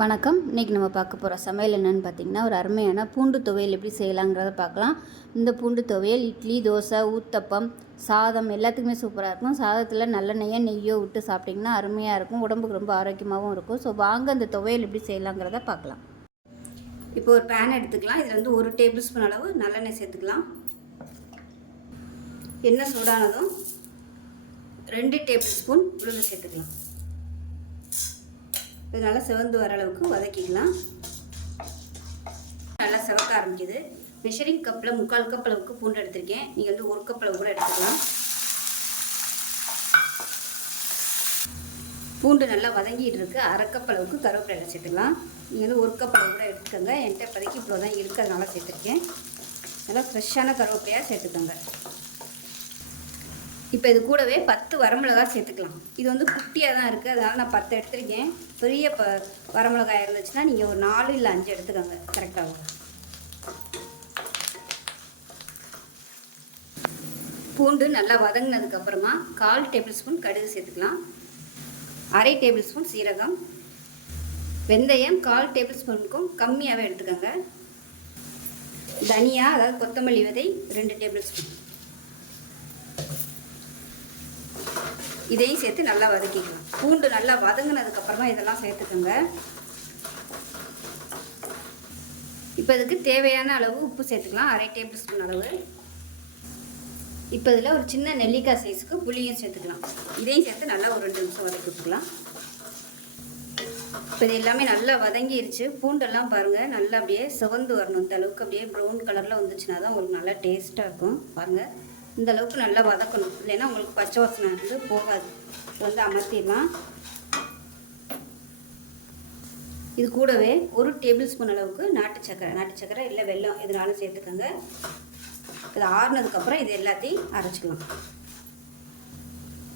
வணக்கம். இன்றைக்கி நம்ம பார்க்க போகிற சமையல் என்னென்னு பார்த்தீங்கன்னா ஒரு அருமையான பூண்டு துவையல் எப்படி செய்யலாங்கிறத பார்க்கலாம். இந்த பூண்டு துவையல் இட்லி தோசை ஊத்தப்பம் சாதம் எல்லாத்துக்குமே சூப்பராக இருக்கும். சாதத்தில் நல்லெண்ணெய்யோ நெய்யோ விட்டு சாப்பிட்டிங்கன்னா அருமையாக இருக்கும். உடம்புக்கு ரொம்ப ஆரோக்கியமாகவும் இருக்கும். ஸோ வாங்க அந்த துவையல் எப்படி செய்யலாங்கிறத பார்க்கலாம். இப்போ ஒரு பேன் எடுத்துக்கலாம். இதில் வந்து ஒரு டேபிள் ஸ்பூன் அளவு நல்லெண்ணெய் சேர்த்துக்கலாம். எண்ணெய் சூடானதும் ரெண்டு டேபிள் ஸ்பூன் உளுந்து சேர்த்துக்கலாம். இது நல்லா சிவந்து வர அளவுக்கு வதக்கிக்கலாம். நல்லா சிவக்க ஆரம்பிக்குது. மெஷரிங் கப்பில் முக்கால் கப் அளவுக்கு பூண்டு எடுத்திருக்கேன். நீங்கள் வந்து ஒரு கப் அளவு கூட எடுத்துக்கலாம். பூண்டு நல்லா வதங்கிட்டு இருக்கு. அரை கப் அளவுக்கு கருவேப்பிலை சேர்த்துக்கலாம். நீங்கள் வந்து ஒரு கப் அளவு கூட எடுத்துக்கோங்க. என்கிட்ட இப்போதைக்கு இவ்வளோ தான் இருக்குது அதனால் சேர்த்துருக்கேன். நல்லா ஃப்ரெஷ்ஷான கருவேப்பிலையாக சேர்த்துக்கோங்க. இப்போ இது கூடவே பத்து வரமிளகாய் சேர்த்துக்கலாம். இது வந்து குட்டியாக தான் இருக்குது அதனால் நான் பத்து எடுத்துருக்கேன். பெரிய ப வரமிளகாய் இருந்துச்சுன்னா நீங்கள் ஒரு நாலு இல்லை அஞ்சு எடுத்துக்கோங்க. கரெக்டாக பூண்டு நல்லா வதங்கினதுக்கப்புறமா கால் டேபிள் ஸ்பூன் கடுகு சேர்த்துக்கலாம். அரை டேபிள் ஸ்பூன் சீரகம். வெந்தயம் கால் டேபிள் ஸ்பூனுக்கும் கம்மியாகவே எடுத்துக்கோங்க. தனியா அதாவது கொத்தமல்லி விதை ரெண்டு டேபிள் ஸ்பூன். இதையும் சேர்த்து நல்லா வதக்கிக்கலாம் பூண்டு நல்லா வதங்கினதுக்கப்புறமா இதெல்லாம் சேர்த்துக்கோங்க. இப்போ இதுக்கு தேவையான அளவு உப்பு சேர்த்துக்கலாம். அரை டேபிள் ஸ்பூன் அளவு. இப்போ இதில் ஒரு சின்ன நெல்லிக்காய் சைஸுக்கு புளியும் சேர்த்துக்கலாம். இதையும் சேர்த்து நல்லா ஒரு ரெண்டு நிமிஷம் வதக்கி விட்டுக்கலாம். இப்போ இது எல்லாமே நல்லா வதங்கிருச்சு. பூண்டெல்லாம் பாருங்கள் நல்லா அப்படியே சிவந்து வரணும். இந்த அளவுக்கு அப்படியே ப்ரௌன் கலரில் வந்துச்சுன்னா தான் உங்களுக்கு நல்லா டேஸ்ட்டாக இருக்கும். பாருங்கள் இந்த அளவுக்கு நல்லா வதக்கணும். இல்லைன்னா உங்களுக்கு பச்சை வாசனை வந்து போகாது. வந்து அமர்த்திடலாம். இது கூடவே ஒரு டேபிள் ஸ்பூன் அளவுக்கு நாட்டு சக்கரை. நாட்டு சக்கரை இல்லை வெல்லம் இதனாலும் சேர்த்துக்கோங்க. இது ஆறுனதுக்கப்புறம் இது எல்லாத்தையும் அரைச்சிக்கலாம்.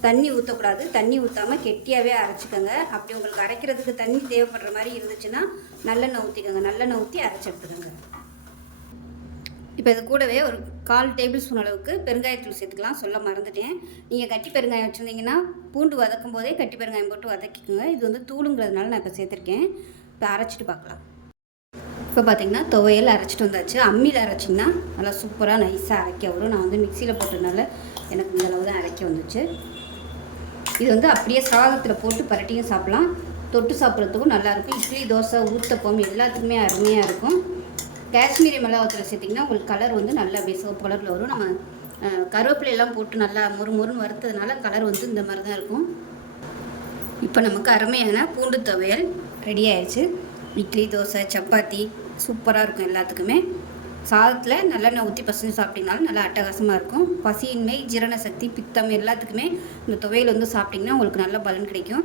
தண்ணி ஊற்றக்கூடாது தண்ணி ஊற்றாமல் கெட்டியாகவே அரைச்சிக்கோங்க. அப்படி உங்களுக்கு அரைக்கிறதுக்கு தண்ணி தேவைப்படுற மாதிரி இருந்துச்சுன்னா நல்லெண்ணெய் ஊற்றிக்கோங்க நல்லெண்ணெய் ஊற்றி அரைச்சி எடுத்துக்கோங்க. இப்போ இது கூடவே ஒரு கால் டேபிள் ஸ்பூன் அளவுக்கு பெருங்காயத்தூள் சேர்த்துக்கலாம் சொல்ல மறந்துட்டேன். நீங்கள் கட்டி பெருங்காயம் வச்சுருந்தீங்கன்னா பூண்டு வதக்கும் போதே கட்டி பெருங்காயம் போட்டு வதக்கிக்கோங்க. இது வந்து தூளுங்கிறதுனால நான் இப்போ சேர்த்துருக்கேன். இப்போ அரைச்சிட்டு பார்க்கலாம். இப்போ பார்த்தீங்கன்னா துவையல் அரைச்சிட்டு வந்தாச்சு. அம்மியில் அரைச்சிங்கன்னா நல்லா சூப்பராக நைஸாக அரைக்க வரும். நான் வந்து மிக்சியில் போட்டதுனால எனக்கு இந்த அளவு தான் அரைக்க வந்துச்சு. இது வந்து அப்படியே சாதத்தில் போட்டு பரட்டியும் சாப்பிட்லாம். தொட்டு சாப்பிட்றதுக்கும் நல்லாயிருக்கும் இட்லி தோசை ஊத்தப்பம் எல்லாத்துக்குமே அருமையாக இருக்கும். காஷ்மீரி மிளகாத்தூள் சேர்த்திங்கன்னா உங்களுக்கு கலர் வந்து நல்லா அப்படியே சிவப்பு கலரில் வரும். நம்ம கருவேப்பிலையெல்லாம் போட்டு நல்லா மொறு மொறுன்னு வறுத்ததுனால கலர் வந்து இந்த மாதிரி தான் இருக்கும். இப்போ நமக்கு அருமையான பூண்டு துவையல் ரெடி ஆயிடுச்சு இட்லி தோசை சப்பாத்தி சூப்பராக இருக்கும் எல்லாத்துக்குமே. சாதத்தில் நல்லெண்ணெய் ஊற்றி பசங்க சாப்பிட்டிங்கனாலும் நல்லா அட்டகாசமாக இருக்கும். பசியின்மை ஜீரண சக்தி பித்தம் எல்லாத்துக்குமே இந்த துவையல் வந்து சாப்பிட்டிங்கன்னா உங்களுக்கு நல்ல பலன் கிடைக்கும்.